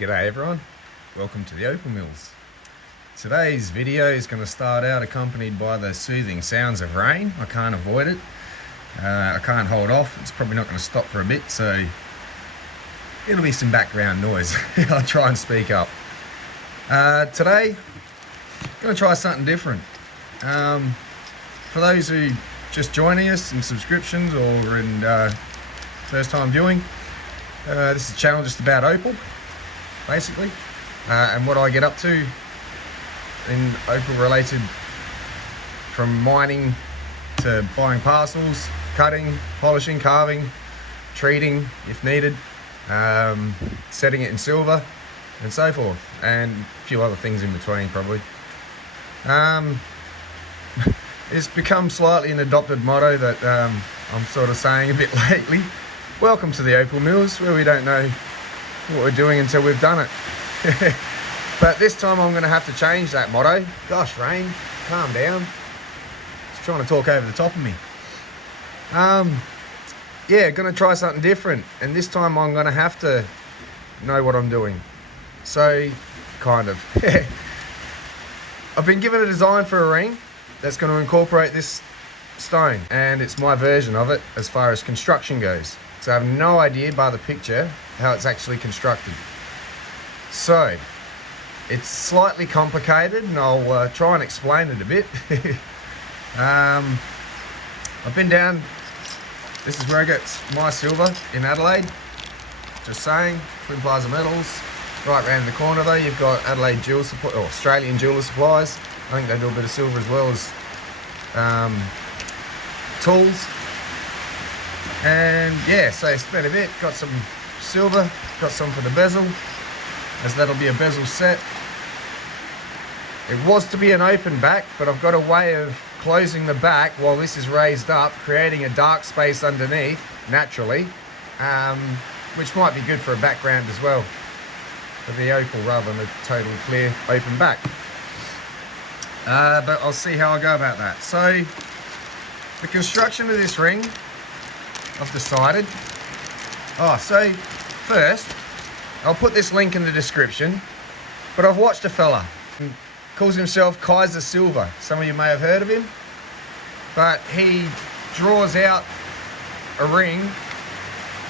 G'day everyone, welcome to the Opal Mills. Today's video is going to start out accompanied by the soothing sounds of rain. I can't avoid it, I can't hold off, it's probably not going to stop for a bit, so it'll be some background noise. I'll try and speak up. Today, I'm going to try something different. For those who just joining us in subscriptions or in first time viewing, this is a channel just about Opal, basically, and what I get up to in Opal related, from mining to buying parcels, cutting, polishing, carving, treating if needed, setting it in silver and so forth, and a few other things in between probably. It's become slightly an adopted motto that I'm sort of saying a bit lately. Welcome to the Opal Mills, where we don't know what we're doing until we've done it. But this time I'm going to have to change that motto. Gosh, Rain, calm down. It's trying to talk over the top of me. Yeah, going to try something different, and this time I'm going to have to know what I'm doing. So, kind of. I've been given a design for a ring that's going to incorporate this stone, and it's my version of it as far as construction goes. So I have no idea by the picture how it's actually constructed. So it's slightly complicated, and I'll try and explain it a bit. I've been down, this is where I get my silver in Adelaide, just saying, Twin Plaza Metals. Right round the corner though, you've got Adelaide Jewel Supply, or Australian Jeweller Supplies. I think they do a bit of silver as well as tools. And yeah, so spent a bit, got some silver, got some for the bezel, as that'll be a bezel set. It was to be an open back, but I've got a way of closing the back while this is raised up, creating a dark space underneath, naturally, which might be good for a background as well, for the opal rather than a totally clear open back. But I'll see how I go about that. So, the construction of this ring, I've decided. So first, I'll put this link in the description, but I've watched a fella, he calls himself Kaiser Silver. Some of you may have heard of him, but he draws out a ring,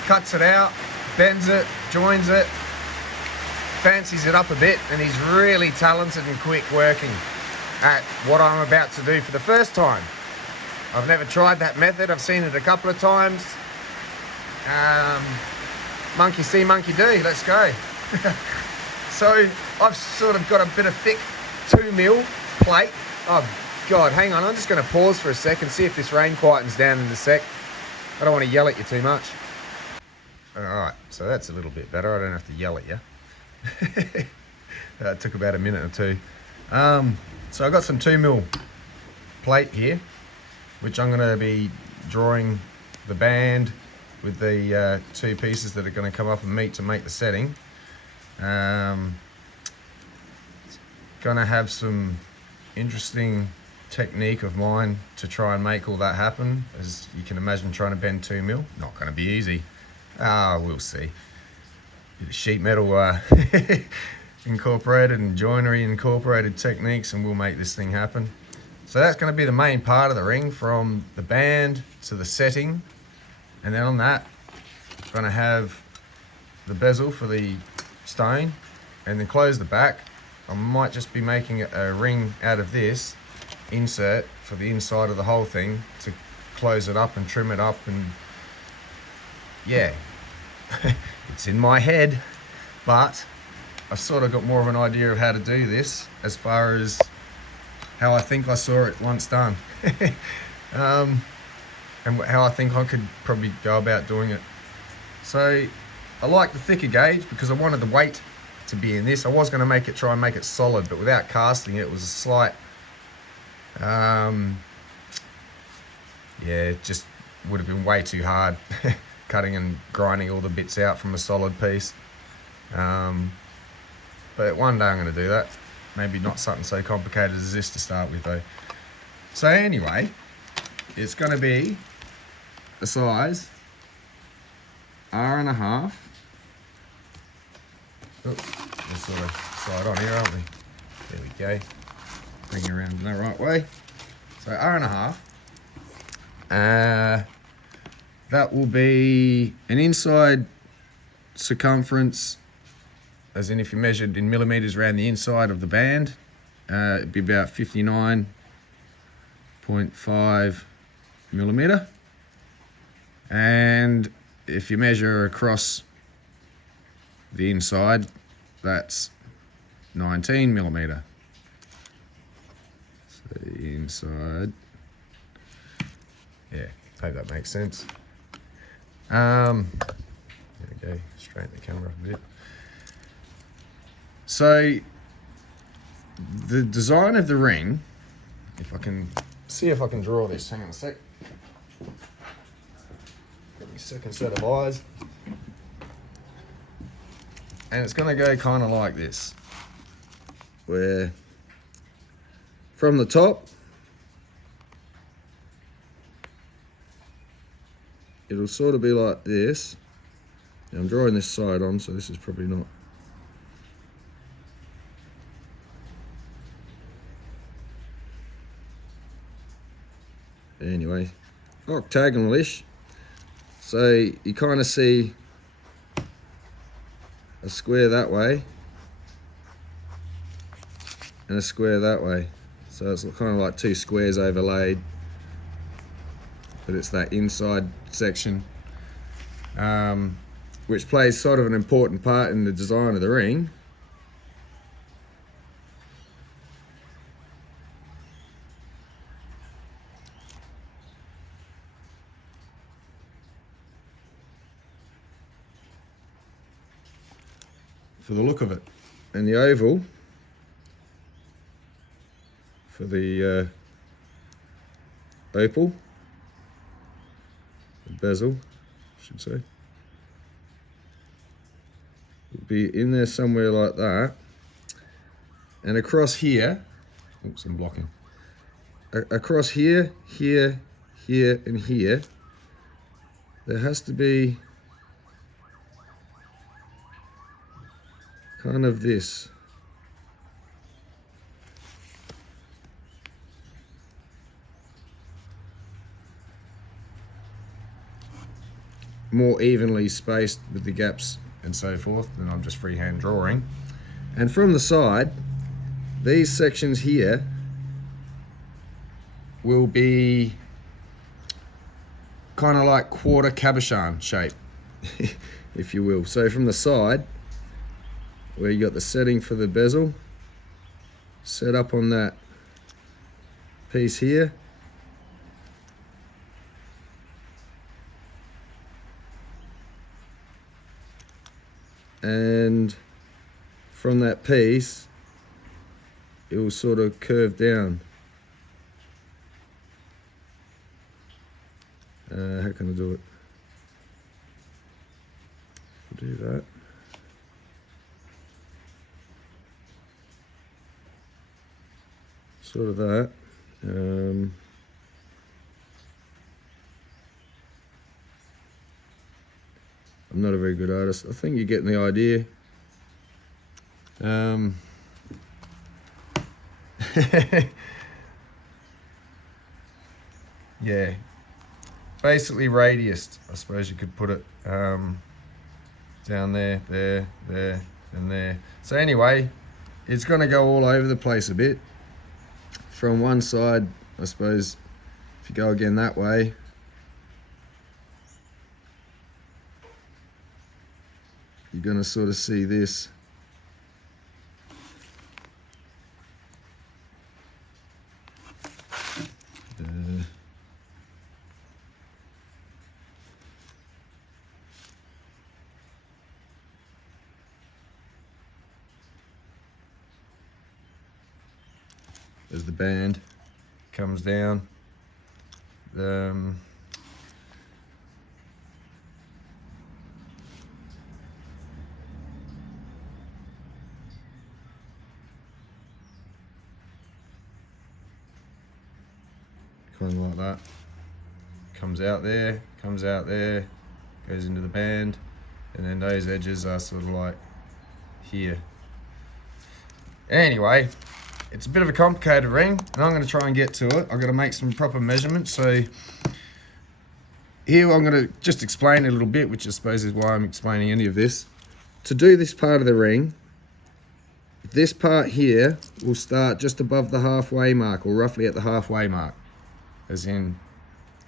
cuts it out, bends it, joins it, fancies it up a bit, and he's really talented and quick working at what I'm about to do for the first time. I've never tried that method, I've seen it a couple of times. Monkey see, monkey do, let's go. So I've sort of got a bit of thick 2mm plate. Oh God, hang on, I'm just going to pause for a second, see if this rain quietens down in a sec. I don't want to yell at you too much. Alright, so that's a little bit better, I don't have to yell at you. It took about a minute or two. So I've got some 2mm plate here, which I'm going to be drawing the band with the two pieces that are going to come up and meet to make the setting. Going to have some interesting technique of mine to try and make all that happen. As you can imagine, trying to bend 2mm, not going to be easy. We'll see. Bit of sheet metal incorporated and joinery incorporated techniques, and we'll make this thing happen. So that's going to be the main part of the ring, from the band to the setting, and then on that I'm going to have the bezel for the stone, and then close the back. I might just be making a ring out of this insert for the inside of the whole thing to close it up and trim it up, and yeah, it's in my head, but I've sort of got more of an idea of how to do this as far as how I think I saw it once done. And how I think I could probably go about doing it. So I like the thicker gauge because I wanted the weight to be in this. I was going to try and make it solid, but without casting it, it was a slight, yeah, it just would have been way too hard cutting and grinding all the bits out from a solid piece. But one day I'm going to do that. Maybe not something so complicated as this to start with though. So anyway, it's going to be the size R1/2 Oops, we're sort of slide on here, aren't we? There we go. Bring it around in the right way. So R1/2. That will be an inside circumference, as in if you measured in millimeters around the inside of the band, it'd be about 59.5 millimeter. And if you measure across the inside, that's 19 millimeter. So the inside, yeah, hope that makes sense. There we go, straighten the camera a bit. So the design of the ring, if I can see if I can draw this, hang on a sec. Got my second set of eyes. And it's gonna go kind of like this, where from the top, it'll sort of be like this. Now I'm drawing this side on, so this is probably not. Anyway, octagonal-ish. So you kind of see a square that way and a square that way. So it's kind of like two squares overlaid, but it's that inside section, which plays sort of an important part in the design of the ring. For the look of it. And the oval for the opal, the bezel, I should say, will be in there somewhere like that. And across here, oops, I'm blocking. Across here, here, here, and here, there has to be kind of this. More evenly spaced with the gaps and so forth, and I'm just freehand drawing. And from the side, these sections here will be kind of like quarter cabochon shape, if you will. So from the side, where you got the setting for the bezel, set up on that piece here. And from that piece, it will sort of curve down. How can I do it? I'll do that. Sort of that. I'm not a very good artist. I think you're getting the idea. Yeah, basically radiused, I suppose you could put it, down there, there, there, and there. So anyway, it's going to go all over the place a bit. From one side, I suppose, if you go again that way, you're going to sort of see this. As the band comes down, kind of like that, comes out there, goes into the band, and then those edges are sort of like here. Anyway, it's a bit of a complicated ring, and I'm going to try and get to it. I've got to make some proper measurements. So here I'm going to just explain a little bit, which I suppose is why I'm explaining any of this. To do this part of the ring, this part here will start just above the halfway mark, or roughly at the halfway mark. As in,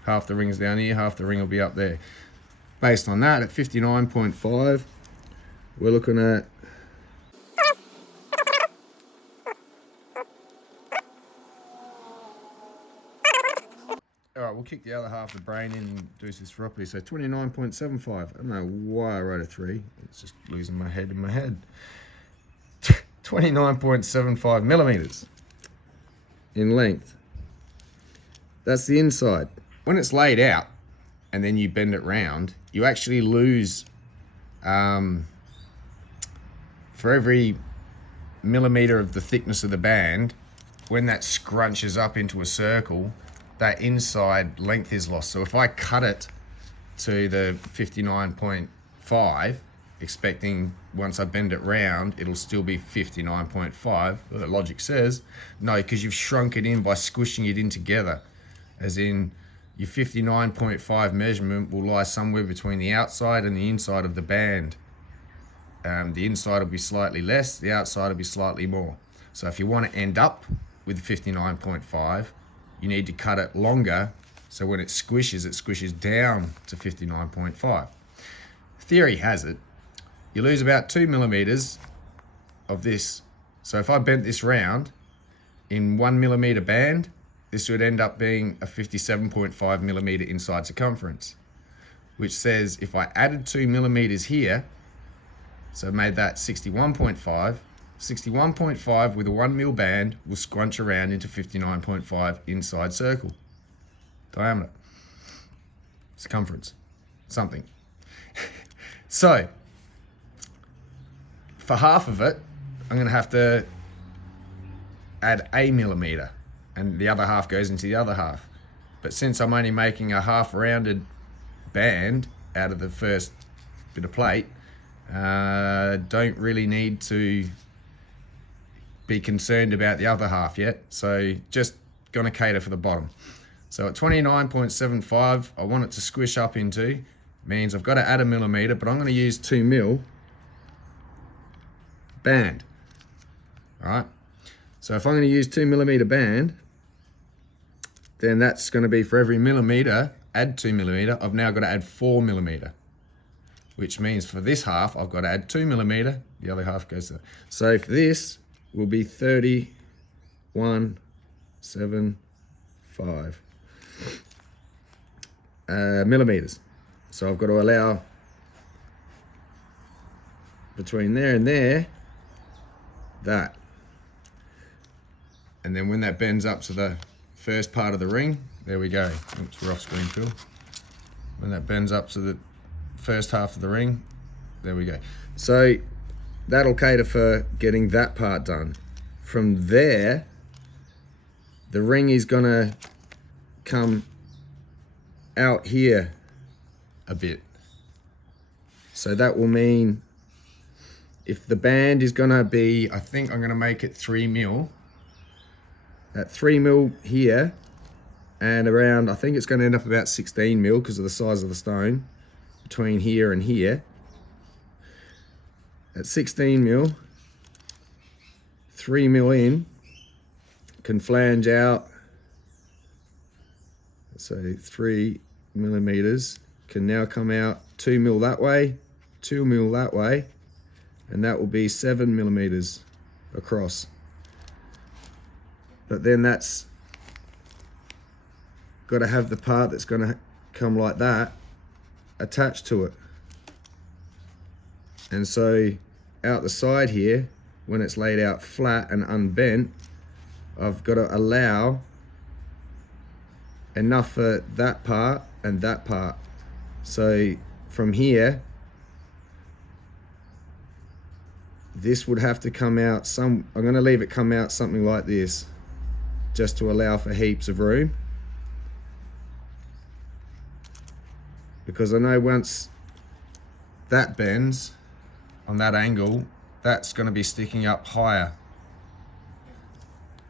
half the ring's down here, half the ring will be up there. Based on that, at 59.5, we're looking at alright, we'll kick the other half of the brain in and do this properly. So 29.75. I don't know why I wrote a 3. It's just losing my head in my head. 29.75 millimeters in length. That's the inside. When it's laid out and then you bend it round, you actually lose, for every millimeter of the thickness of the band, when that scrunches up into a circle, that inside length is lost. So if I cut it to the 59.5, expecting once I bend it round, it'll still be 59.5, well, the logic says, no, because you've shrunk it in by squishing it in together. As in, your 59.5 measurement will lie somewhere between the outside and the inside of the band. The inside will be slightly less, the outside will be slightly more. So if you want to end up with 59.5, you need to cut it longer, so when it squishes down to 59.5. Theory has it, you lose about 2 millimeters of this. So if I bent this round in 1 millimeter band, this would end up being a 57.5 millimeter inside circumference, which says if I added 2 millimeters here, so made that 61.5, 61.5 with a 1 mil band will scrunch around into 59.5 inside circle. Diameter. Circumference. Something. So, for half of it, I'm going to have to add a millimeter, and the other half goes into the other half. But since I'm only making a half rounded band out of the first bit of plate, don't really need to be concerned about the other half yet. So just gonna cater for the bottom. So at 29.75, I want it to squish up into, means I've got to add a millimeter, but I'm gonna use 2 mil band. All right. So if I'm gonna use 2 millimeter band, then that's gonna be for every millimeter, add 2 millimeter, I've now got to add 4 millimeter. Which means for this half, I've got to add 2 millimeter, the other half goes to, so for this will be 31.75 millimeters. So I've got to allow between there and there, that. And then when that bends up to the first part of the ring, there we go. Oops, we're off screen, Phil. When that bends up to the first half of the ring, there we go. So that'll cater for getting that part done. From there, the ring is gonna come out here a bit. So that will mean if the band is gonna be, I think I'm gonna make it 3 mil. At 3 mil here, and around, I think it's gonna end up about 16 mil because of the size of the stone, between here and here. At 16 mil, 3 mil in, can flange out, so 3 millimeters, can now come out 2 mil that way, 2 mil that way, and that will be 7 millimeters across. But then that's got to have the part that's going to come like that attached to it. And so out the side here, when it's laid out flat and unbent, I've got to allow enough for that part and that part. So from here, this would have to come out I'm going to leave it come out something like this, just to allow for heaps of room. Because I know once that bends on that angle, that's going to be sticking up higher.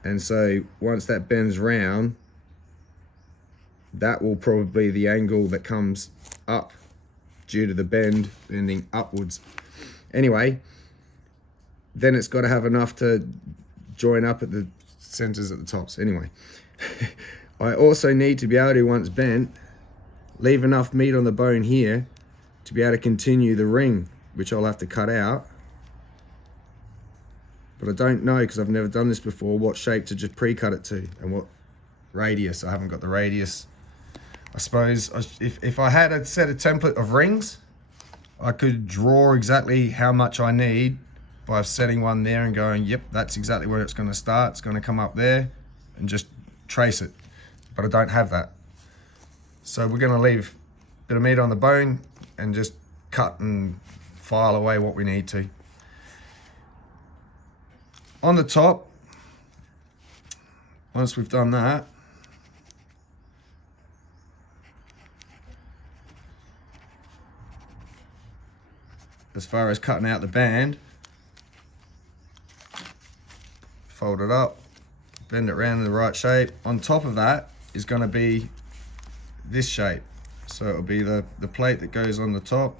And so once that bends round, that will probably be the angle that comes up due to the bend bending upwards. Anyway, then it's got to have enough to join up at the centers at the tops. Anyway, I also need to be able to, once bent, leave enough meat on the bone here to be able to continue the ring, which I'll have to cut out. But I don't know, because I've never done this before, what shape to just pre-cut it to and what radius. I haven't got the radius. I suppose if I had a set of template of rings, I could draw exactly how much I need by setting one there and going, yep, that's exactly where it's going to start. It's going to come up there, and just trace it. But I don't have that. So we're going to leave a bit of meat on the bone and just cut and file away what we need to. On the top, once we've done that, as far as cutting out the band, fold it up, bend it round in the right shape. On top of that is going to be this shape. So it'll be the plate that goes on the top.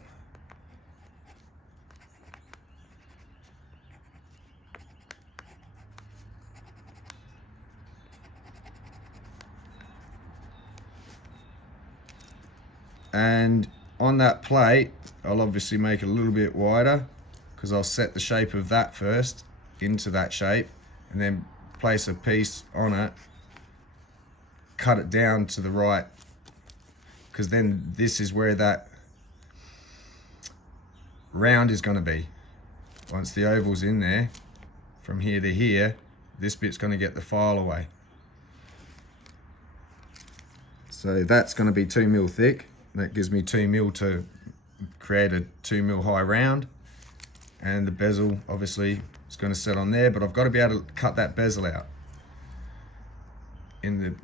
And on that plate, I'll obviously make it a little bit wider, because I'll set the shape of that first into that shape, and then place a piece on it, cut it down to the right, because then this is where that round is going to be. Once the oval's in there, from here to here, this bit's going to get the file away. So that's going to be 2 mil thick. That gives me 2 mil to create a 2 mil high round, and the bezel obviously is going to set on there, but I've got to be able to cut that bezel out in the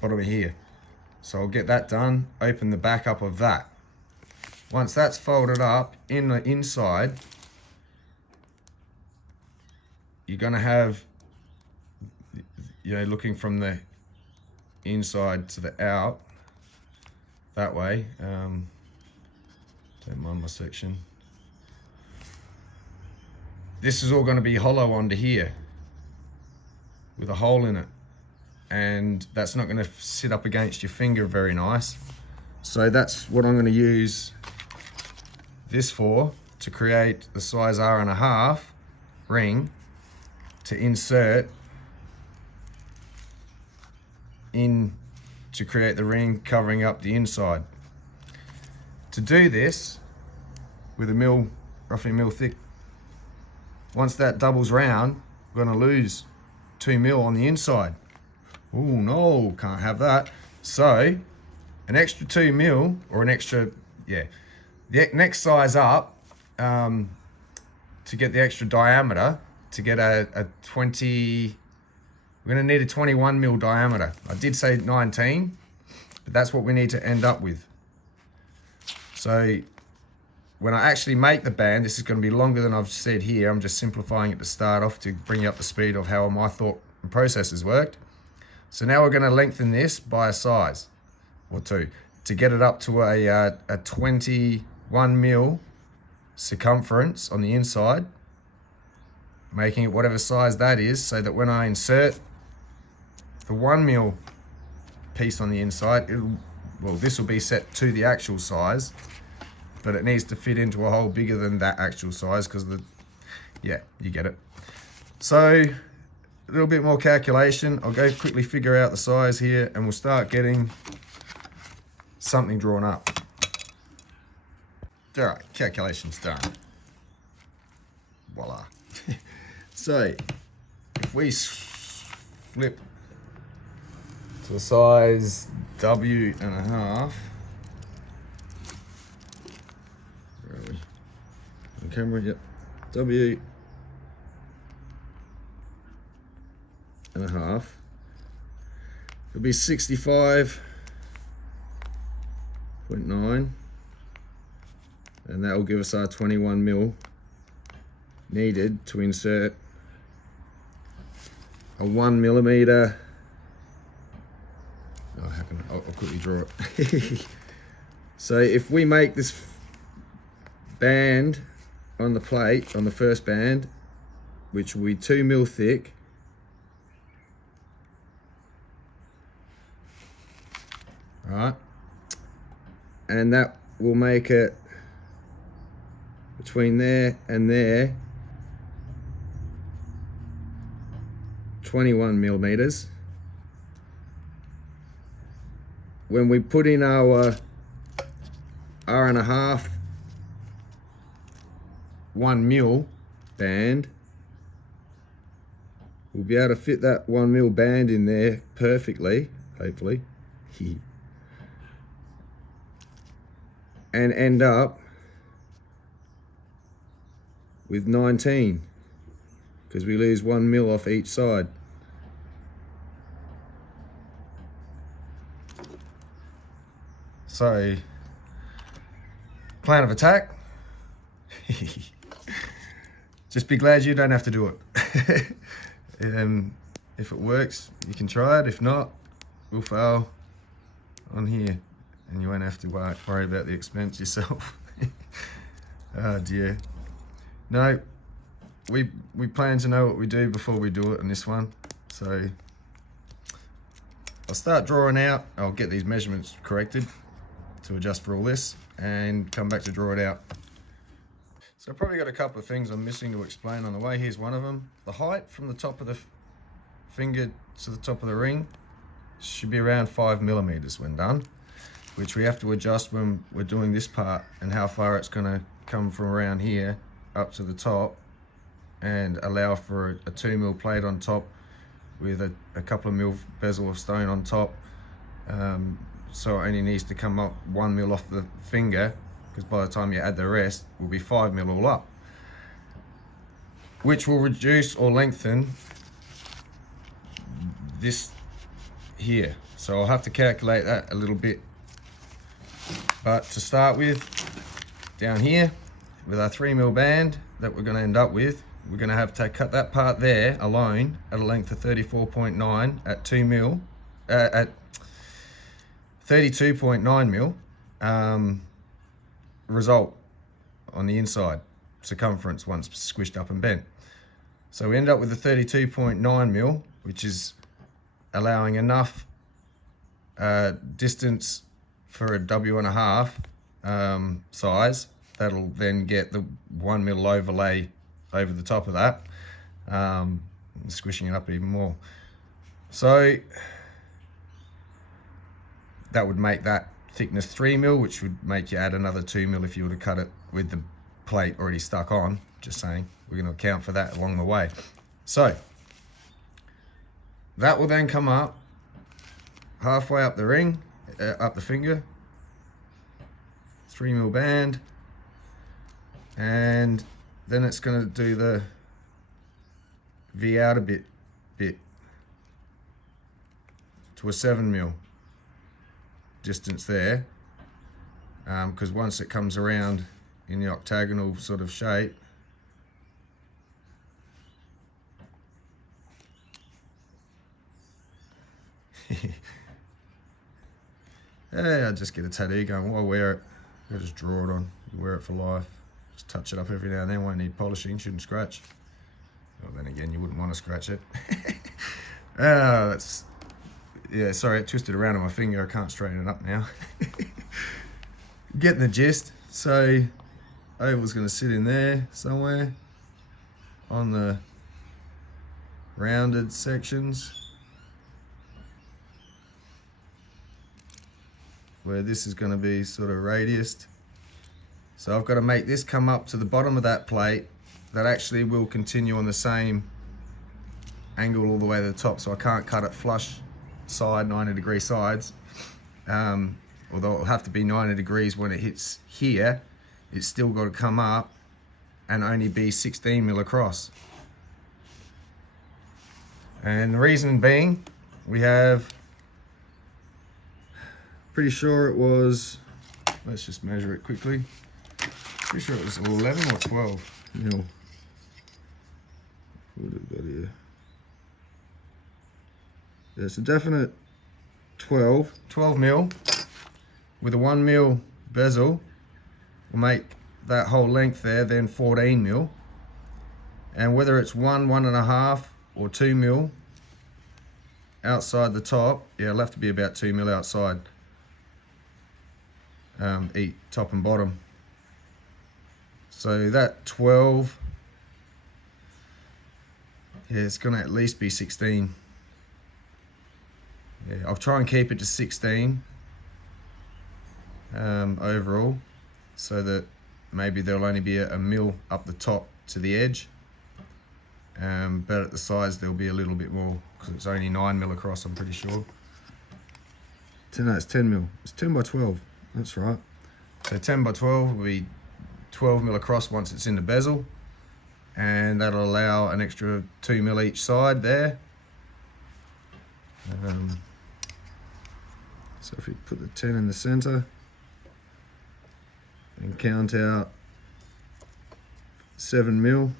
bottom of here. So I'll get that done, open the back up of that. Once that's folded up, in the inside, you're going to have, looking from the inside to the out, that way. Don't mind my section. This is all going to be hollow onto here with a hole in it, and that's not going to sit up against your finger very nice. So that's what I'm going to use this for, to create the size R1/2 ring to insert in, to create the ring covering up the inside. To do this with a roughly a mil thick, once that doubles round, we're going to lose 2 mil on the inside. Oh no, can't have that. So an extra 2 mil, or an extra, the next size up, to get the extra diameter, to get a 20, we're going to need a 21 mil diameter. I did say 19, but that's what we need to end up with. So when I actually make the band, this is going to be longer than I've said here. I'm just simplifying it to start off to bring you up the speed of how my thought and processes worked. So now we're going to lengthen this by a size or 2 to get it up to a 21 mil circumference on the inside, making it whatever size that is, so that when I insert the 1 mil piece on the inside, this will be set to the actual size, but it needs to fit into a hole bigger than that actual size, because you get it. So a little bit more calculation. I'll go quickly figure out the size here, and we'll start getting something drawn up. All right, calculation's done. Voila. So if we flip to the size W1/2, where are we? On camera, yep. W1/2. It'll be 65.9, and that will give us our 21 mil needed to insert a 1mm. Oh, how can I'll quickly draw it. So if we make this band on the plate, on the first band, which will be 2mm thick, right, and that will make it between there and there 21mm. When we put in our R1/2 1mm band, we'll be able to fit that 1mm band in there perfectly, hopefully, and end up with 19, because we lose 1mm off each side. So, plan of attack. Just be glad you don't have to do it. If it works, you can try it. If not, we'll fail on here, and you won't have to worry about the expense yourself. Oh dear. No, we plan to know what we do before we do it on this one. So I'll start drawing out. I'll get these measurements corrected to adjust for all this and come back to draw it out. So I've probably got a couple of things I'm missing to explain on the way. Here's one of them. The height from the top of the finger to the top of the ring should be around 5mm when done, which we have to adjust when we're doing this part, and how far it's going to come from around here up to the top, and allow for a 2mm plate on top with a couple of mil bezel of stone on top. So it only needs to come up 1mm off the finger, because by the time you add the rest, will be 5mm all up, which will reduce or lengthen this here. So I'll have to calculate that a little bit. But to start with, down here with our 3mm band that we're going to end up with, we're going to have to cut that part there alone at a length of 34.9 at 2mm, at 32.9mm result on the inside circumference once squished up and bent. So we end up with a 32.9mm, which is allowing enough distance for a W1/2 size. That'll then get the 1mm overlay over the top of that, squishing it up even more. So that would make that thickness 3mm, which would make you add another 2mm if you were to cut it with the plate already stuck on. Just saying, we're going to account for that along the way. So that will then come up halfway up the ring, up the finger, 3mm band, and then it's going to do the V out a bit to a 7mm distance there, because once it comes around in the octagonal sort of shape, yeah, I just get a tattoo going. Why wear it? I just draw it on. You wear it for life. Just touch it up every now and then. Won't need polishing. Shouldn't scratch. Well, then again, you wouldn't want to scratch it. That's, yeah, sorry, it twisted around on my finger. I can't straighten it up now. Getting the gist. So Opal's going to sit in there somewhere on the rounded sections, where this is going to be sort of radiused. So I've got to make this come up to the bottom of that plate. That actually will continue on the same angle all the way to the top, so I can't cut it flush side, 90-degree sides. Although it'll have to be 90 degrees when it hits here, it's still got to come up and only be 16mm across. And the reason being, we have, pretty sure it was, let's just measure it quickly. Pretty sure it was 11 or 12 mil. What have we got here? Yeah, it's a definite 12 mil with a 1 mil bezel will make that whole length there then 14 mil. And whether it's 1.5 or 2 mil outside the top, yeah, it'll have to be about 2 mil outside, top and bottom. So that 12, yeah, it's gonna at least be 16. Yeah, I'll try and keep it to 16 overall, so that maybe there'll only be a mil up the top to the edge. But at the sides there'll be a little bit more because it's only 9 mil across, I'm pretty sure. No, it's 10 mil. It's 10 by 12. That's right. So 10 by 12 will be 12 mil across once it's in the bezel, and that'll allow an extra 2 mil each side there. So if we put the 10 in the center and count out 7 mil,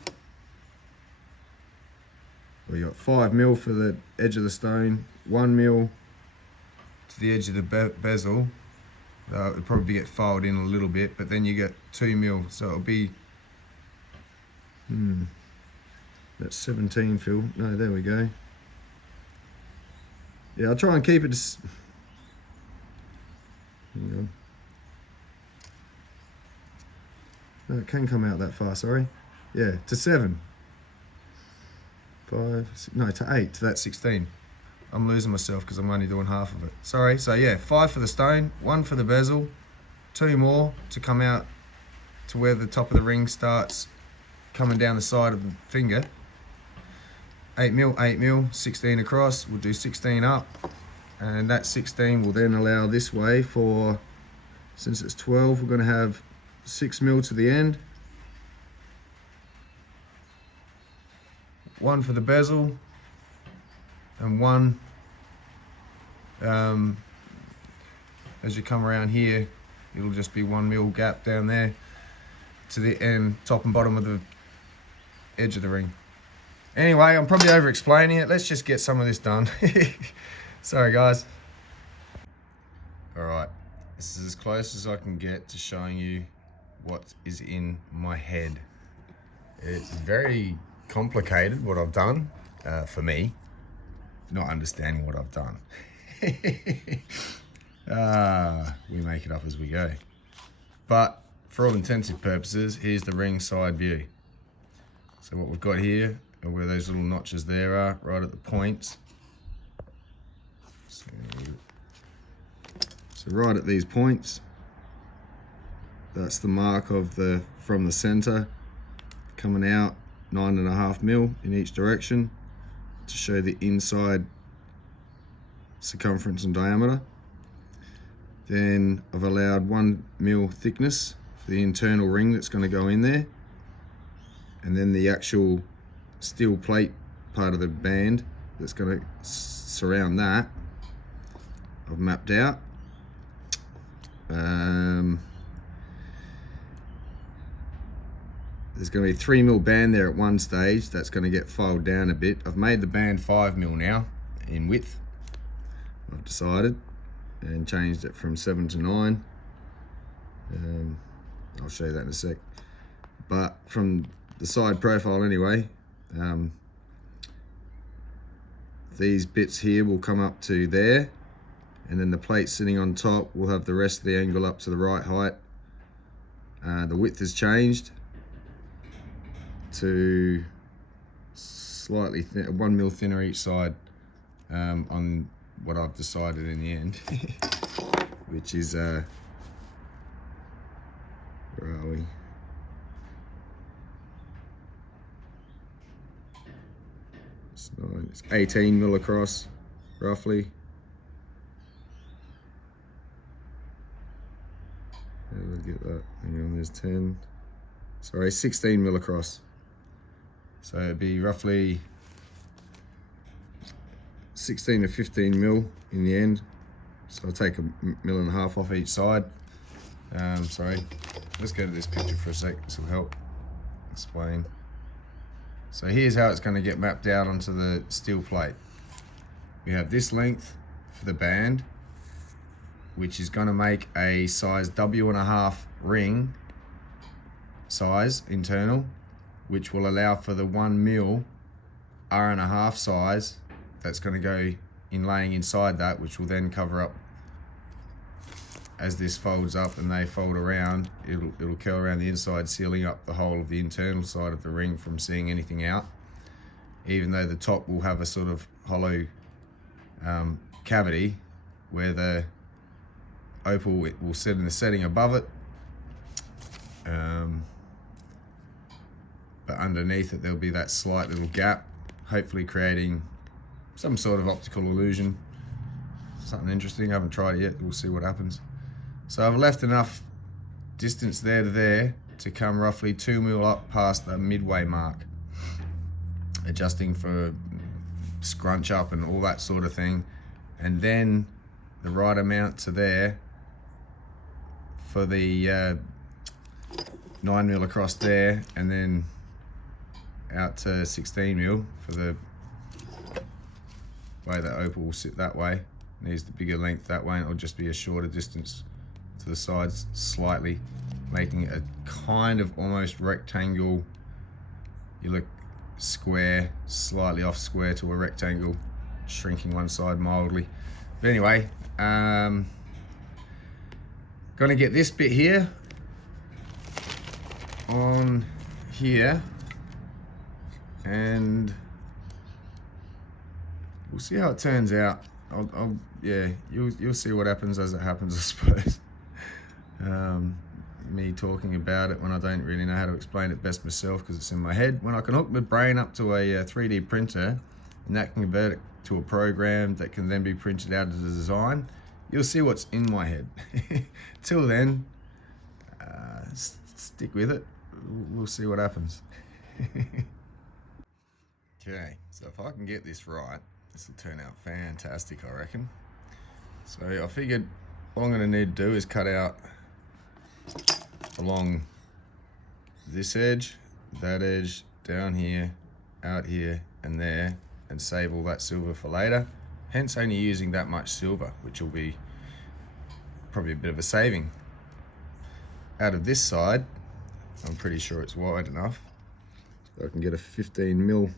we got 5 mil for the edge of the stone, 1 mil to the edge of the bezel. It'll probably get filed in a little bit, but then you get 2 mil, so it'll be that's 17, Phil. No, there we go. Yeah, I'll try and keep it to... Hang on. No, it can come out that far, sorry. Yeah, to 7. 5, 6, no, to 8. to that 16. I'm losing myself because I'm only doing half of it. Sorry, so yeah, 5 for the stone, 1 for the bezel, 2 more to come out to where the top of the ring starts coming down the side of the finger. 8 mil, 16 across. We'll do 16 up, and that 16 will then allow this way for, since it's 12, we're going to have 6 mil to the end. 1 for the bezel, and 1 as you come around here, it'll just be 1 mil gap down there to the end, top and bottom of the edge of the ring. Anyway, I'm probably over explaining it. Let's just get some of this done. Sorry guys. All right, this is as close as I can get to showing you what is in my head. It's very complicated what I've done, for me, not understanding what I've done. We make it up as we go. But for all intensive purposes, here's the ring side view. So what we've got here are where those little notches there are, right at the points. So right at these points, that's the mark of the, from the center, coming out 9.5 mil in each direction to show the inside circumference and diameter. Then I've allowed 1 mil thickness for the internal ring that's going to go in there, and then the actual steel plate part of the band that's going to surround that I've mapped out. There's going to be a 3 mil band there at one stage that's going to get filed down a bit. I've made the band 5 mil now in width, I've decided, and changed it from 7 to 9. I'll show you that in a sec. But from the side profile anyway, these bits here will come up to there, and then the plate sitting on top will have the rest of the angle up to the right height. The width has changed to slightly 1 mil thinner each side, on what I've decided in the end, which is where are we? It's 18 mil across, roughly. How did I get that? Hang on, there's 10. Sorry, 16 mil across. So it'd be roughly 16 to 15 mil in the end. So I'll take 1.5 mil off each side. Sorry, let's go to this picture for a sec. This will help explain. So here's how it's going to get mapped out onto the steel plate. We have this length for the band, which is going to make a size W1/2 ring size internal, which will allow for the 1mm R1/2 size that's going to go in laying inside that, which will then cover up as this folds up and they fold around. It'll curl around the inside, sealing up the whole of the internal side of the ring from seeing anything out, even though the top will have a sort of hollow cavity where the Opal will sit in the setting above it, but underneath it there'll be that slight little gap, hopefully creating some sort of optical illusion. Something interesting. I haven't tried it yet. We'll see what happens. So I've left enough distance there to there to come roughly 2mm up past the midway mark, adjusting for scrunch up and all that sort of thing, and then the right amount to there for the 9mm across there, and then out to 16mm for the way that Opal will sit that way. Needs the bigger length that way, and it'll just be a shorter distance to the sides slightly, making it a kind of almost rectangle. You look square, slightly off square to a rectangle, shrinking one side mildly. But anyway, gonna get this bit here on here, and we'll see how it turns out. Yeah, you'll see what happens as it happens, I suppose. Me talking about it when I don't really know how to explain it best myself because it's in my head. When I can hook my brain up to a 3D printer and that can convert it to a program that can then be printed out as a design, you'll see what's in my head. Till then, stick with it. We'll see what happens. Okay, so if I can get this right, this will turn out fantastic, I reckon. So I figured all I'm going to need to do is cut out along this edge, that edge, down here, out here, and there, and save all that silver for later. Hence only using that much silver, which will be probably a bit of a saving. Out of this side, I'm pretty sure it's wide enough, so I can get a 15mm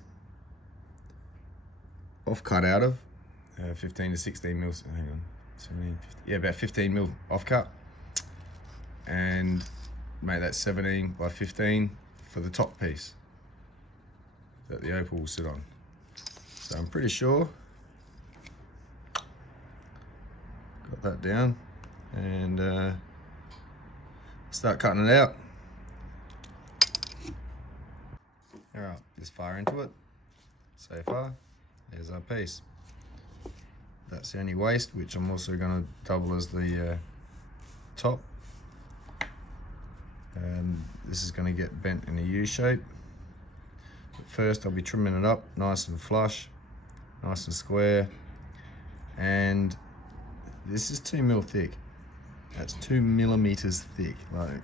off cut out of 15 to 16 mil. Hang on, 17, 50, yeah, about 15mm off cut, and make that 17 by 15 for the top piece that the Opal will sit on. So I'm pretty sure got that down, and start cutting it out. All right, this far into it, so far. There's our piece. That's the only waste, which I'm also going to double as the top. This is going to get bent in a U shape. But first I'll be trimming it up nice and flush, nice and square. And this is 2mm thick. That's 2mm thick. Like,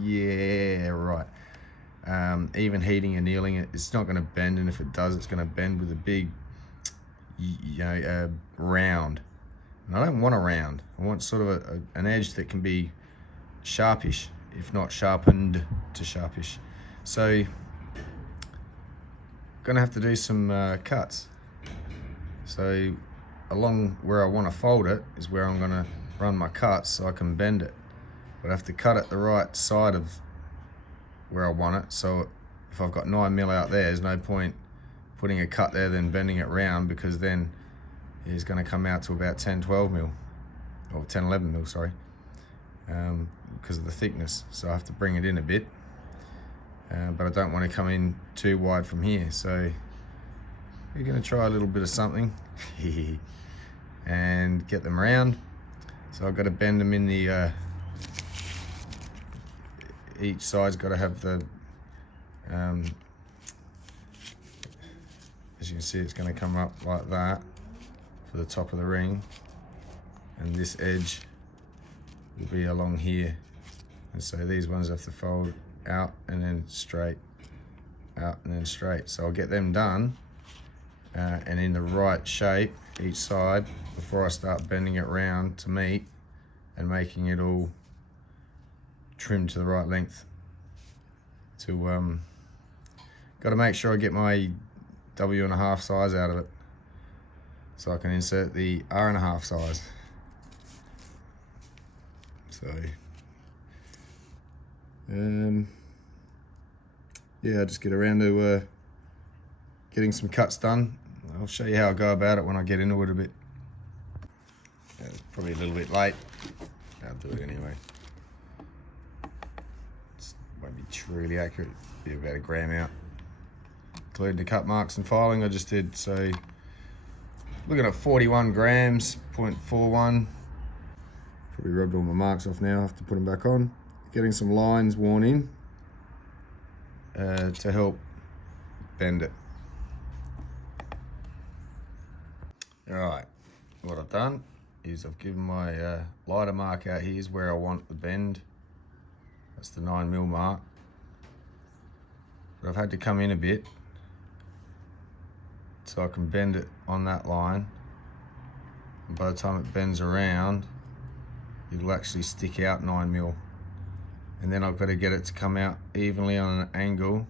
yeah, right. Even heating and annealing it, it's not going to bend, and if it does, it's going to bend with a big, round. And I don't want a round. I want sort of an edge that can be sharpish, if not sharpened to sharpish. So, going to have to do some cuts. So, along where I want to fold it is where I'm going to run my cuts so I can bend it. But I have to cut it the right side of where I want it, so if I've got 9mm out there, there's no point putting a cut there then bending it round, because then it's going to come out to about 10-12mm or 10-11mm, sorry, because of the thickness. So I have to bring it in a bit, but I don't want to come in too wide from here. So we're going to try a little bit of something and get them round. So I've got to bend them in the each side's got to have the, as you can see, it's going to come up like that for the top of the ring, and this edge will be along here, and so these ones have to fold out and then straight out and then straight. So I'll get them done and in the right shape each side before I start bending it round to meet and making it all trimmed to the right length. Got to make sure I get my W1/2 size out of it so I can insert the R1/2 size. So yeah, I'll just get around to getting some cuts done. I'll show you how I go about it when I get into it a bit. It's probably a little bit late. I'll do it anyway. It won't be truly accurate, be about a gram out. Including the cut marks and filing I just did. So looking at 41 grams, 0.41. Probably rubbed all my marks off now, I have to put them back on. Getting some lines worn in to help bend it. Alright, what I've done is I've given my lighter mark out here is where I want the bend. That's the 9mm mark. But I've had to come in a bit so I can bend it on that line. And by the time it bends around, it'll actually stick out 9mm. And then I've got to get it to come out evenly on an angle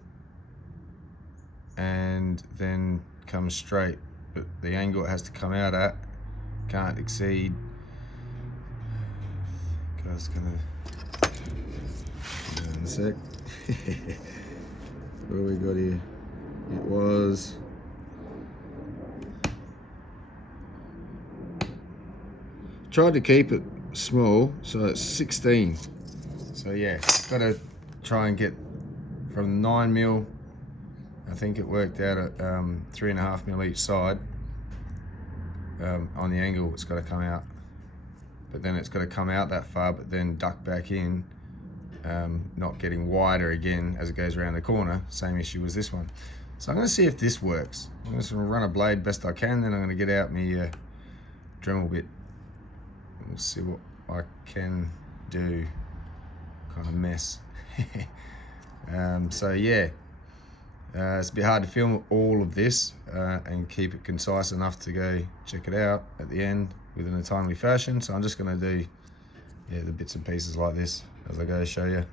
and then come straight. But the angle it has to come out at can't exceed. Guy's gonna hang on a sec. What do we got here? It was tried to keep it small, so it's 16. So yeah, got to try and get from 9mm. I think it worked out at 3.5mm each side. On the angle, it's got to come out, but then it's got to come out that far, but then duck back in, not getting wider again as it goes around the corner. Same issue as this one. So I'm going to see if this works. I'm just going to run a blade best I can, then I'm going to get out my Dremel bit. We'll see what I can do. Kind of mess. So yeah, it's a bit hard to film all of this and keep it concise enough to go check it out at the end within a timely fashion. So I'm just going to do the bits and pieces like this as I go show you.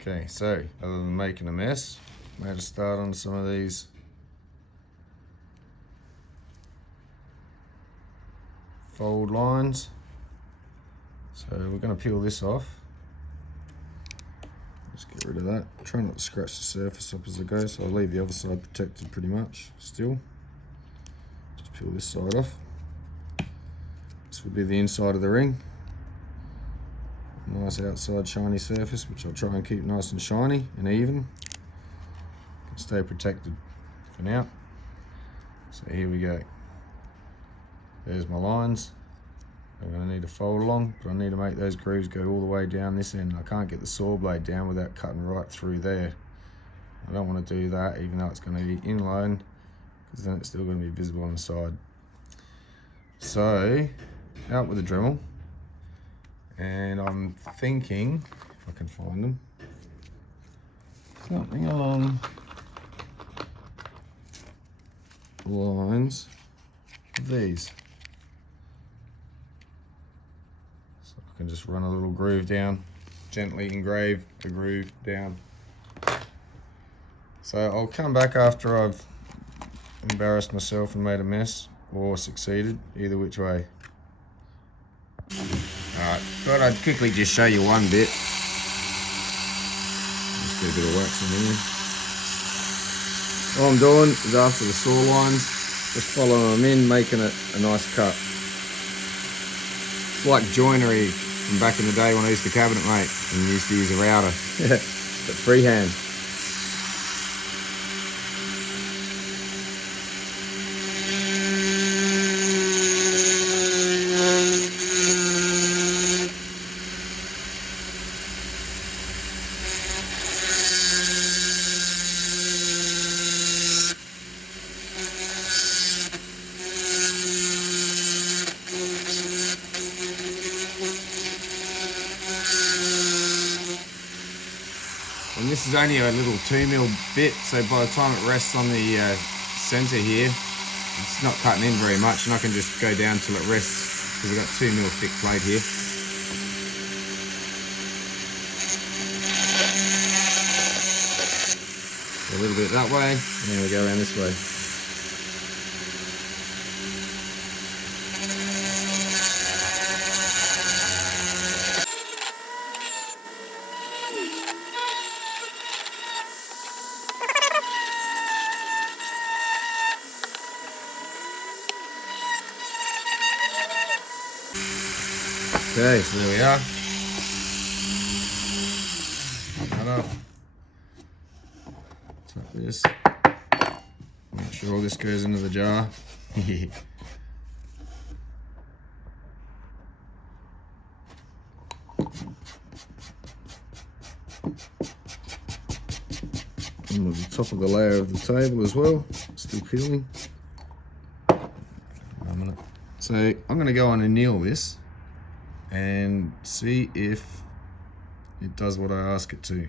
Okay, so other than making a mess, made a start on some of these fold lines. So we're going to peel this off. Just get rid of that. Try not to scratch the surface up as I go, so I'll leave the other side protected pretty much still. Just peel this side off. This will be the inside of the ring. Nice outside shiny surface, which I'll try and keep nice and shiny and even. Can stay protected for now. So here we go. There's my lines. I'm going to need to fold along, but I need to make those grooves go all the way down this end. I can't get the saw blade down without cutting right through there. I don't want to do that, even though it's going to be in line, because then it's still going to be visible on the side. So, out with the Dremel, and I'm thinking, if I can find them, something along the lines of these. I can just run a little groove down, gently engrave the groove down. So I'll come back after I've embarrassed myself and made a mess, or succeeded, either which way. Alright, thought I'd quickly just show you one bit. Just get a bit of wax in here. All I'm doing is after the saw lines, just following them in, making it a nice cut. It's like joinery from back in the day when I used to cabinet mate and used to use a router. But freehand. And this is only a little 2mm bit, so by the time it rests on the center here, it's not cutting in very much, and I can just go down till it rests because I've got 2mm thick plate here. A little bit that way, and then we go around this way. Okay, so there we are. Pop that up. Tap this. Make sure all this goes into the jar. And the top of the layer of the table as well, still peeling. So I'm going to go on and anneal this and see if it does what I ask it to.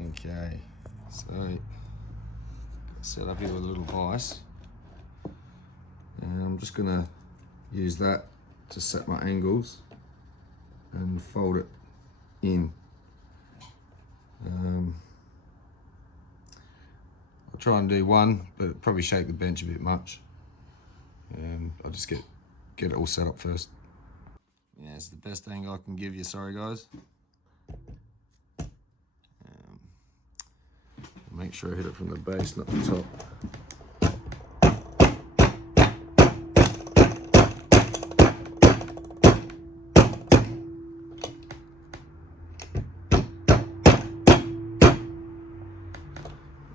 Okay, so set up here with a little vise, and I'm just going to use that to set my angles and fold it in. I'll try and do one, but probably shake the bench a bit much. I'll just get it all set up first. Yeah, it's the best angle I can give you, sorry guys. Make sure I hit it from the base, not the top.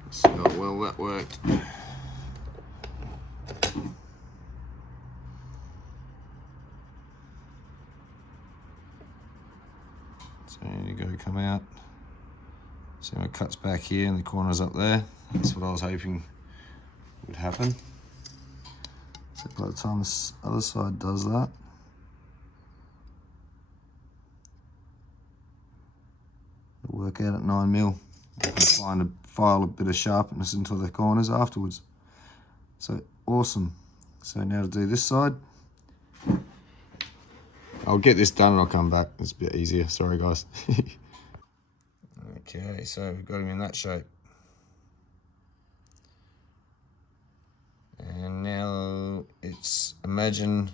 Let's see how well that worked. So there you go, come out. See how it cuts back here and the corner's up there. That's what I was hoping would happen. So by the time this other side does that, it'll work out at 9mm. I can file a bit of sharpness into the corners afterwards. So awesome. So now to do this side. I'll get this done and I'll come back. It's a bit easier, sorry guys. Okay, so we've got him in that shape. And now it's, imagine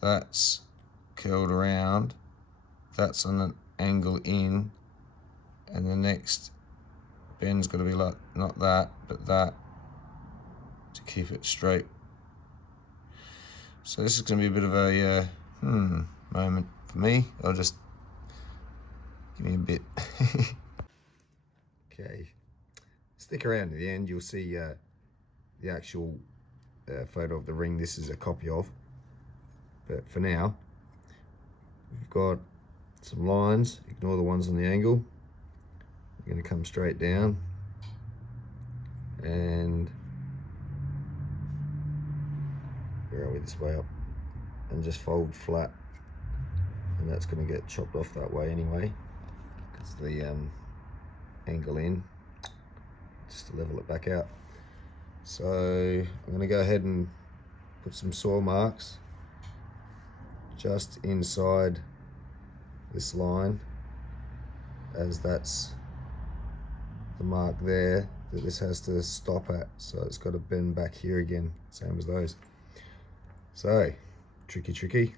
that's curled around, that's on an angle in, and the next bend's got to be like, not that, but that, to keep it straight. So this is going to be a bit of a moment for me. I'll just, give me a bit. Okay, stick around to the end, you'll see the actual photo of the ring this is a copy of. But for now, we've got some lines, ignore the ones on the angle. We're going to come straight down and where are we, this way up, and just fold flat, and that's going to get chopped off that way anyway because the angle in, just to level it back out. So I'm going to go ahead and put some saw marks just inside this line, as that's the mark there that this has to stop at, so it's got to bend back here again, same as those. So tricky.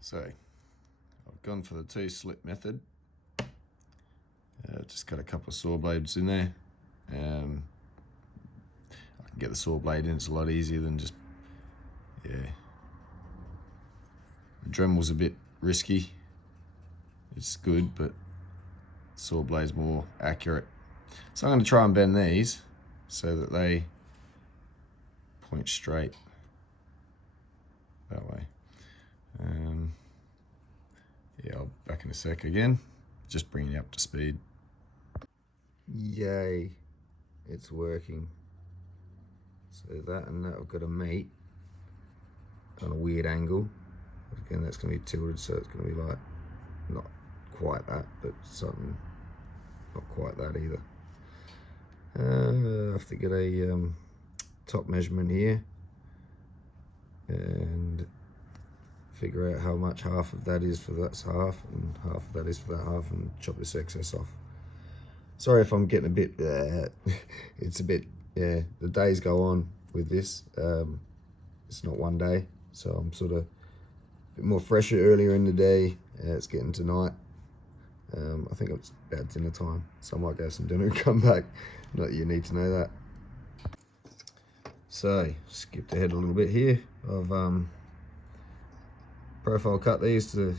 So I've gone for the 2-slip method. Just got a couple of saw blades in there. I can get the saw blade in, it's a lot easier than just, yeah. The Dremel's a bit risky. It's good, but saw blade's more accurate. So I'm going to try and bend these so that they point straight that way. Yeah, I'll be back in a sec again. Just bringing you up to speed. Yay, it's working. So that and that have got to meet on a weird angle. Again, that's going to be tilted, so it's going to be like not quite that, but something not quite that either. I have to get a top measurement here and figure out how much half of that is for that half and half of that is for that half, and chop this excess off. Sorry if I'm getting a bit it's a bit, yeah, the days go on with this. It's not one day, so I'm sort of a bit more fresher earlier in the day. It's getting to night. I think it's about dinner time, so I might go have some dinner and come back. Not that you need to know that. So, skipped ahead a little bit here. I've profile cut these to,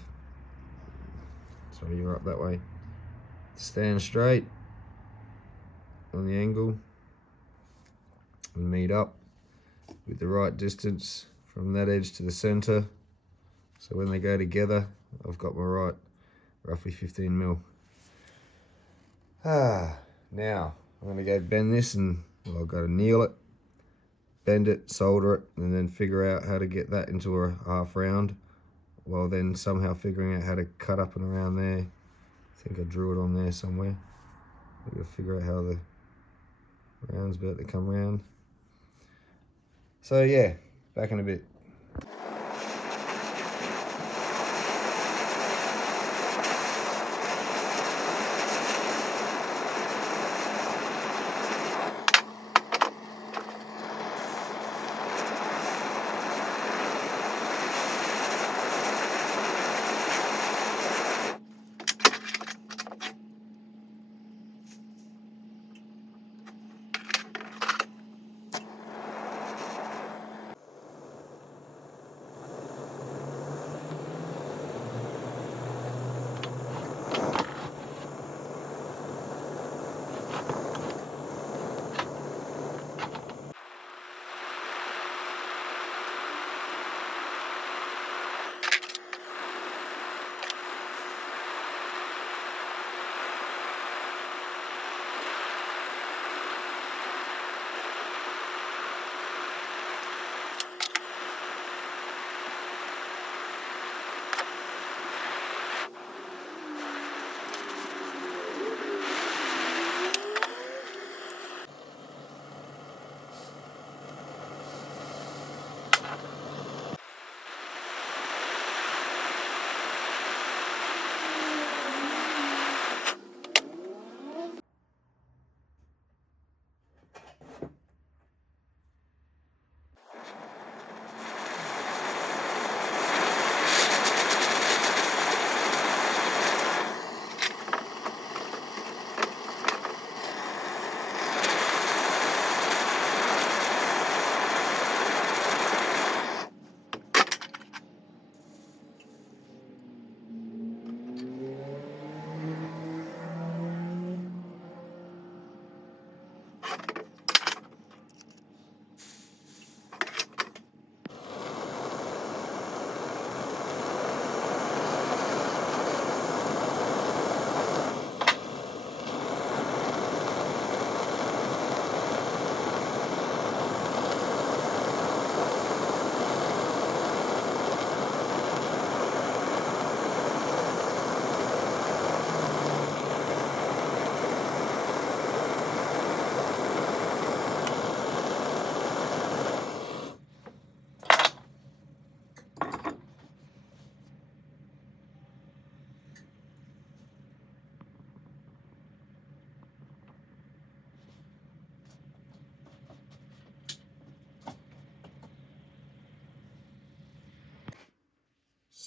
so you're up that way, stand straight on the angle and meet up with the right distance from that edge to the center. So when they go together, I've got my right, roughly 15 mil. Now I'm going to go bend this, and well, I've got to anneal it, bend it, solder it, and then figure out how to get that into a half round, while then somehow figuring out how to cut up and around there. I think I drew it on there somewhere. I've got to figure out how the round's about to come round. So yeah, back in a bit.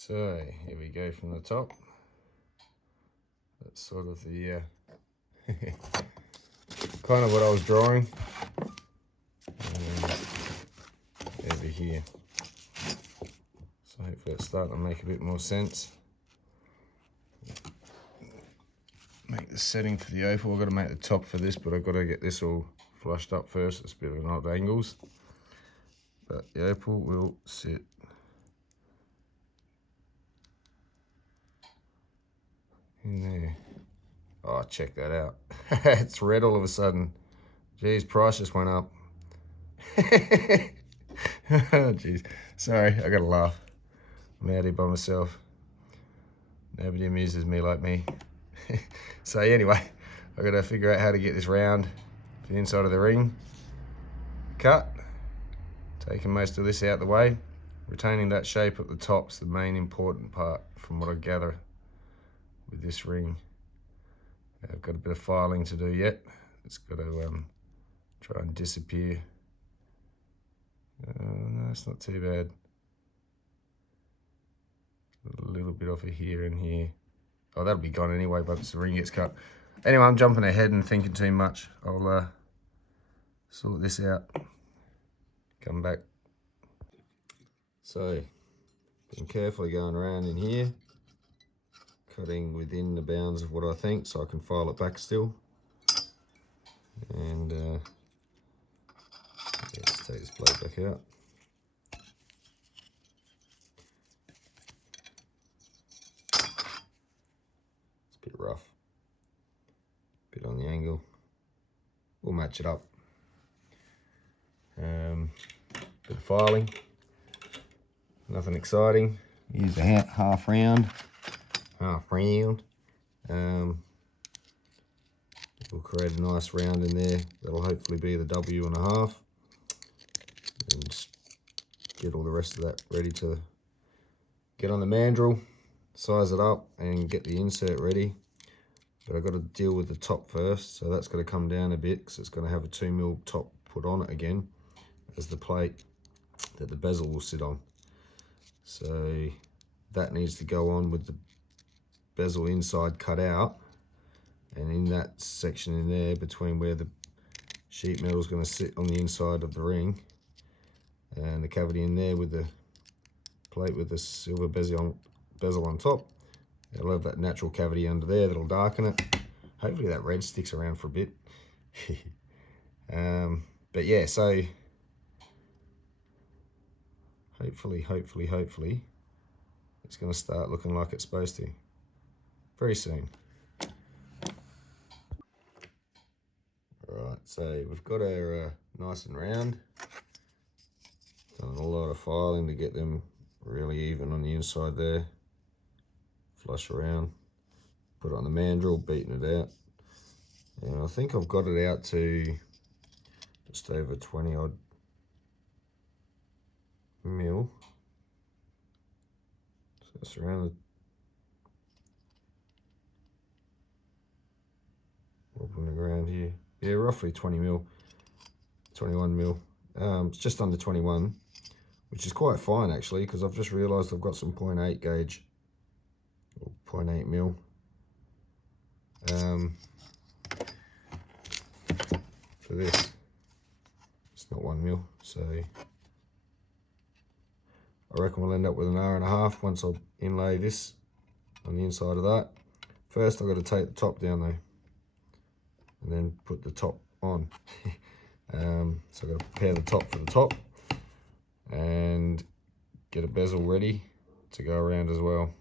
So here we go from the top. That's sort of the kind of what I was drawing. Over here. So hopefully it's starting to make a bit more sense. Make the setting for the Opal. I've got to make the top for this, but I've got to get this all flushed up first. It's a bit of an odd angles. But the Opal will sit in there. Oh, check that out. It's red all of a sudden. Geez, price just went up. Jeez. Sorry, I gotta laugh. I'm out here by myself. Nobody amuses me like me. So anyway, I've got to figure out how to get this round for the inside of the ring. Cut. Taking most of this out the way. Retaining that shape at the top's the main important part from what I gather with this ring. I've got a bit of filing to do yet. It's got to try and disappear. No, it's not too bad. A little bit off of here and here. Oh, that'll be gone anyway, but the ring gets cut. Anyway, I'm jumping ahead and thinking too much. I'll sort this out. Come back. So, been carefully going around in here, cutting within the bounds of what I think, so I can file it back still. And let's take this blade back out. It's a bit rough, bit on the angle. We'll match it up. Bit of filing, nothing exciting. Use a half round. We'll create a nice round in there. That'll hopefully be the W1/2, and just get all the rest of that ready to get on the mandrel, size it up, and get the insert ready. But I've got to deal with the top first, so that's got to come down a bit because it's going to have a 2mm top put on it again as the plate that the bezel will sit on. So that needs to go on with the bezel inside cut out, and in that section in there between where the sheet metal is going to sit on the inside of the ring and the cavity in there with the plate with the silver bezel on top, it'll have that natural cavity under there that'll darken it. Hopefully that red sticks around for a bit. But yeah, so hopefully it's going to start looking like it's supposed to very soon. Alright, so we've got our nice and round. Done a lot of filing to get them really even on the inside there. Flush around, put it on the mandrel, beating it out. And I think I've got it out to just over 20 odd mil. So it's around wobbling the ground here. Yeah, roughly 20 mil, 21 mil. It's just under 21, which is quite fine actually, because I've just realised I've got some 0.8 gauge, or 0.8 mil. For this, it's not 1 mil, so I reckon we'll end up with an hour-and-a-half once I inlay this on the inside of that. First I've got to take the top down though, and then put the top on. So I've got to prepare the top for the top and get a bezel ready to go around as well.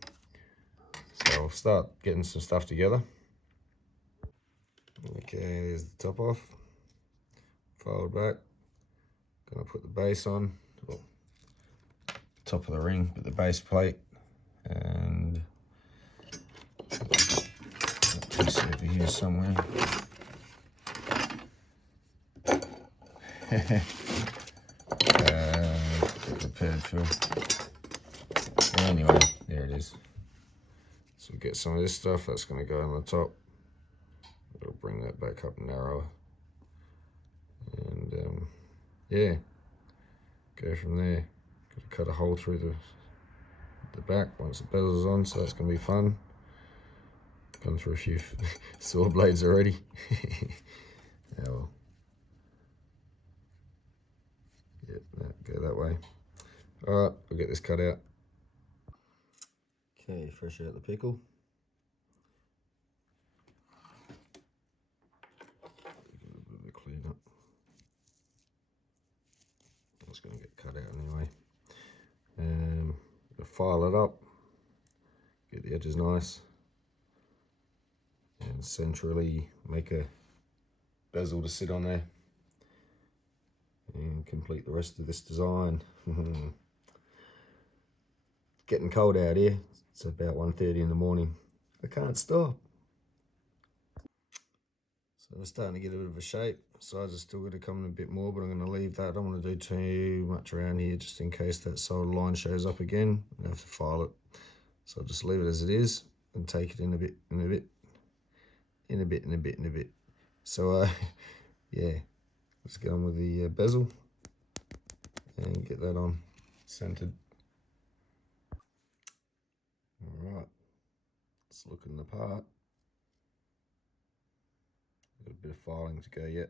So I'll start getting some stuff together. Okay, there's the top off, fold back. Gonna put the base on, well, top of the ring, put the base plate, and piece over here somewhere. Prepared for. Anyway, there it is. So get some of this stuff that's going to go on the top. It'll bring that back up narrower, and yeah, go from there. Got to cut a hole through the back once the bezel's on, so that's going to be fun. Gone through a few saw blades already. Yeah, well. Yep, go that way. Alright, we'll get this cut out. Okay, fresh out the pickle. Give it a bit of a clean up. That's going to get cut out anyway. File it up, get the edges nice, and centrally make a bezel to sit on there, and complete the rest of this design. getting cold out here. It's about 1:30 in the morning. I can't stop. So we're starting to get a bit of a shape. Sides are still going to come in a bit more, but I'm going to leave that. I don't want to do too much around here just in case that solder line shows up again. I have to file it. So I'll just leave it as it is and take it in a bit, in a bit, in a bit, in a bit, in a bit. So yeah, let's get on with the bezel and get that on centered. All right, it's looking the part. Got a bit of filing to go yet.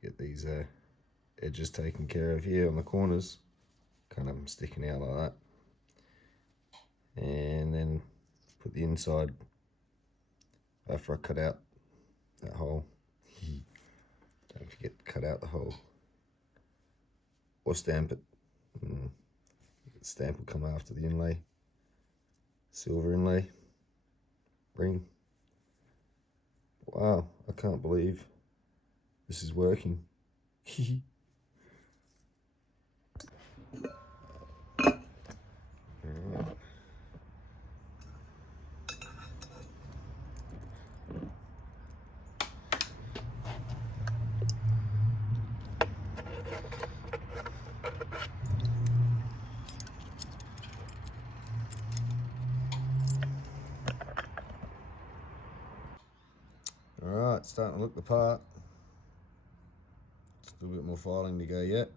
Get these edges taken care of here on the corners, kind of sticking out like that, and then put the inside after I cut out that hole. Don't forget to cut out the hole or stamp it. The stamp will come after the inlay, silver inlay ring. Wow, I can't believe this is working. Alright. Alright, starting to look the part. Still a bit more filing to go yet.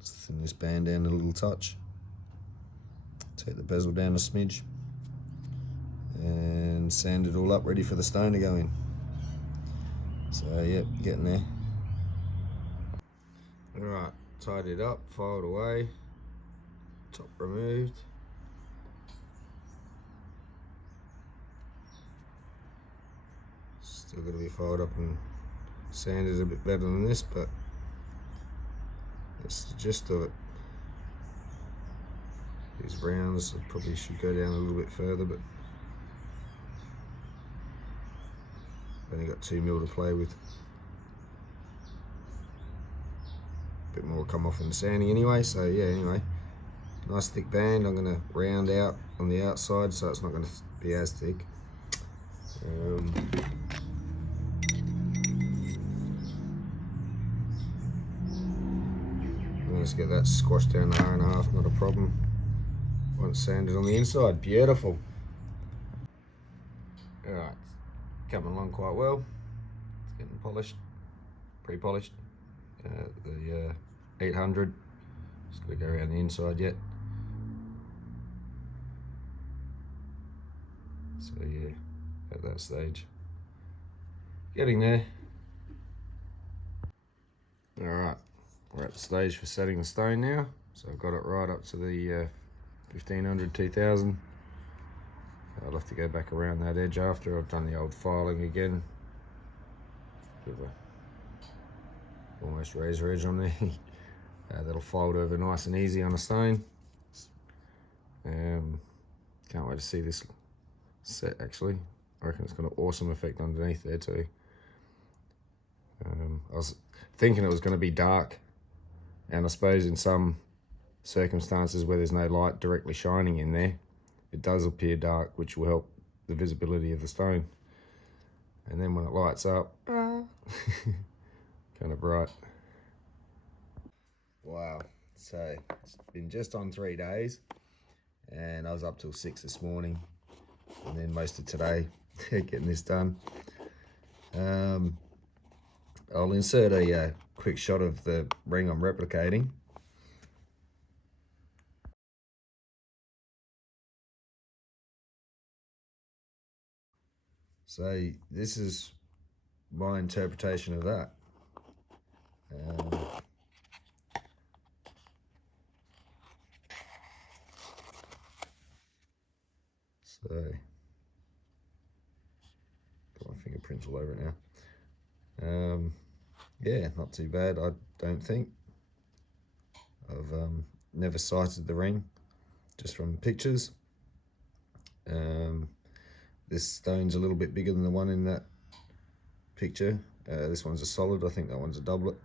Just thin this band down a little touch. Take the bezel down a smidge and sand it all up, ready for the stone to go in. So yep, getting there. Alright, tied it up, filed away, top removed. Still got to be filed up and sanded a bit better than this, but that's the gist of it. These rounds probably should go down a little bit further, but I've only got 2 mil to play with. A bit more will come off in the sanding anyway, so yeah, anyway. Nice thick band. I'm going to round out on the outside so it's not going to be as thick. Let's get that squashed down to 1.5, not a problem. Once sanded on the inside, beautiful. Alright, coming along quite well. It's getting polished, pre-polished. The 800, just got to go around the inside yet. So yeah, at that stage. Getting there. Alright, we're at the stage for setting the stone now. So I've got it right up to the 1500, 2000. I'll have to go back around that edge after I've done the old filing again. Bit of a almost razor edge on there. That'll fold over nice and easy on a stone. Can't wait to see this set actually. I reckon it's got an awesome effect underneath there too. I was thinking it was going to be dark, and I suppose in some circumstances where there's no light directly shining in there, it does appear dark, which will help the visibility of the stone. And then when it lights up, kind of bright. Wow, so it's been just on 3 days, and I was up till 6 this morning, and then most of today getting this done. I'll insert a quick shot of the ring I'm replicating. So this is my interpretation of that. So got my fingerprints all over it now. Yeah, not too bad, I don't think. I've never sighted the ring, just from pictures. This stone's a little bit bigger than the one in that picture, This one's a solid, I think that one's a doublet.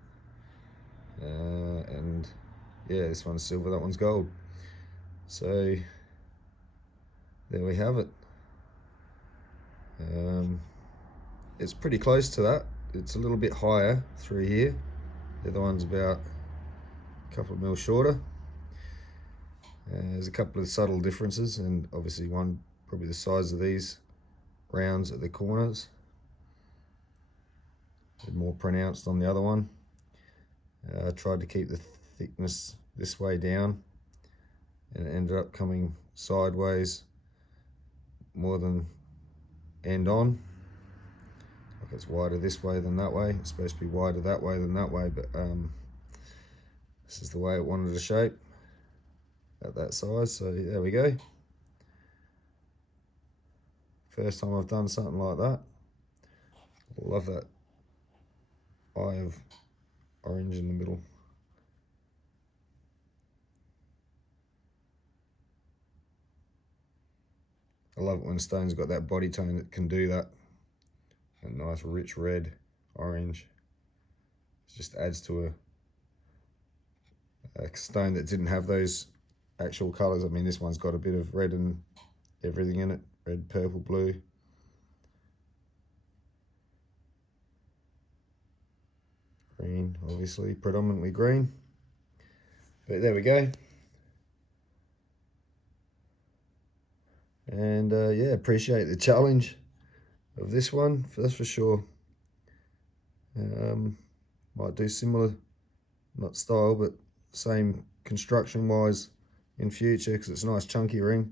And yeah, this one's silver, that one's gold. So there we have it. It's pretty close to that. It's a little bit higher through here. The other one's about a couple of mil shorter. There's a couple of subtle differences, and obviously one probably the size of these rounds at the corners. They're more pronounced on the other one. I tried to keep the thickness this way down, and it ended up coming sideways more than end on. Like it's wider this way than that way. It's supposed to be wider that way than that way, but this is the way it wanted to shape at that size. So there we go. First time I've done something like that. Love that eye of orange in the middle. I love it when stone's got that body tone that can do that. A nice rich red, orange. It just adds to a stone that didn't have those actual colours. I mean, this one's got a bit of red and everything in it. Red, purple, blue. Green, obviously, predominantly green. But there we go. And yeah, appreciate the challenge of this one, that's for sure. Might do similar, not style, but same construction wise in future, because it's a nice chunky ring.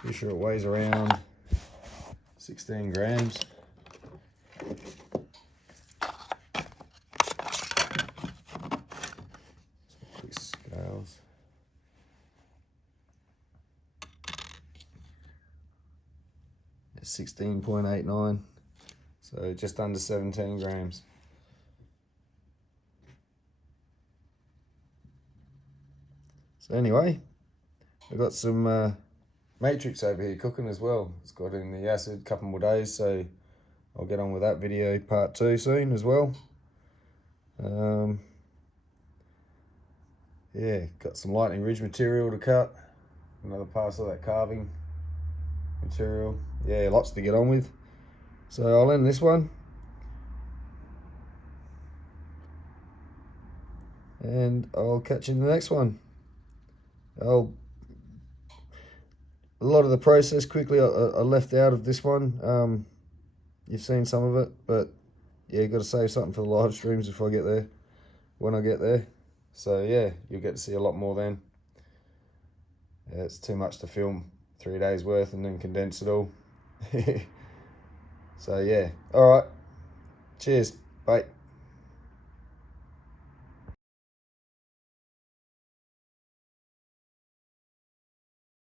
Pretty sure it weighs around 16 grams. Some quick scales. It's 16.89, so just under 17 grams. So anyway, I've got some matrix over here cooking as well. It's got in the acid a couple more days, so I'll get on with that video part 2 soon as well. Yeah, got some lightning ridge material to cut, another parcel of that carving material. Yeah, lots to get on with. So I'll end this one, and I'll catch you in the next one. A lot of the process quickly I left out of this one. You've seen some of it, but yeah, got to save something for the live streams if I get there, when I get there. So yeah, you'll get to see a lot more then. Yeah, it's too much to film 3 days worth and then condense it all. So yeah, all right, cheers, bye.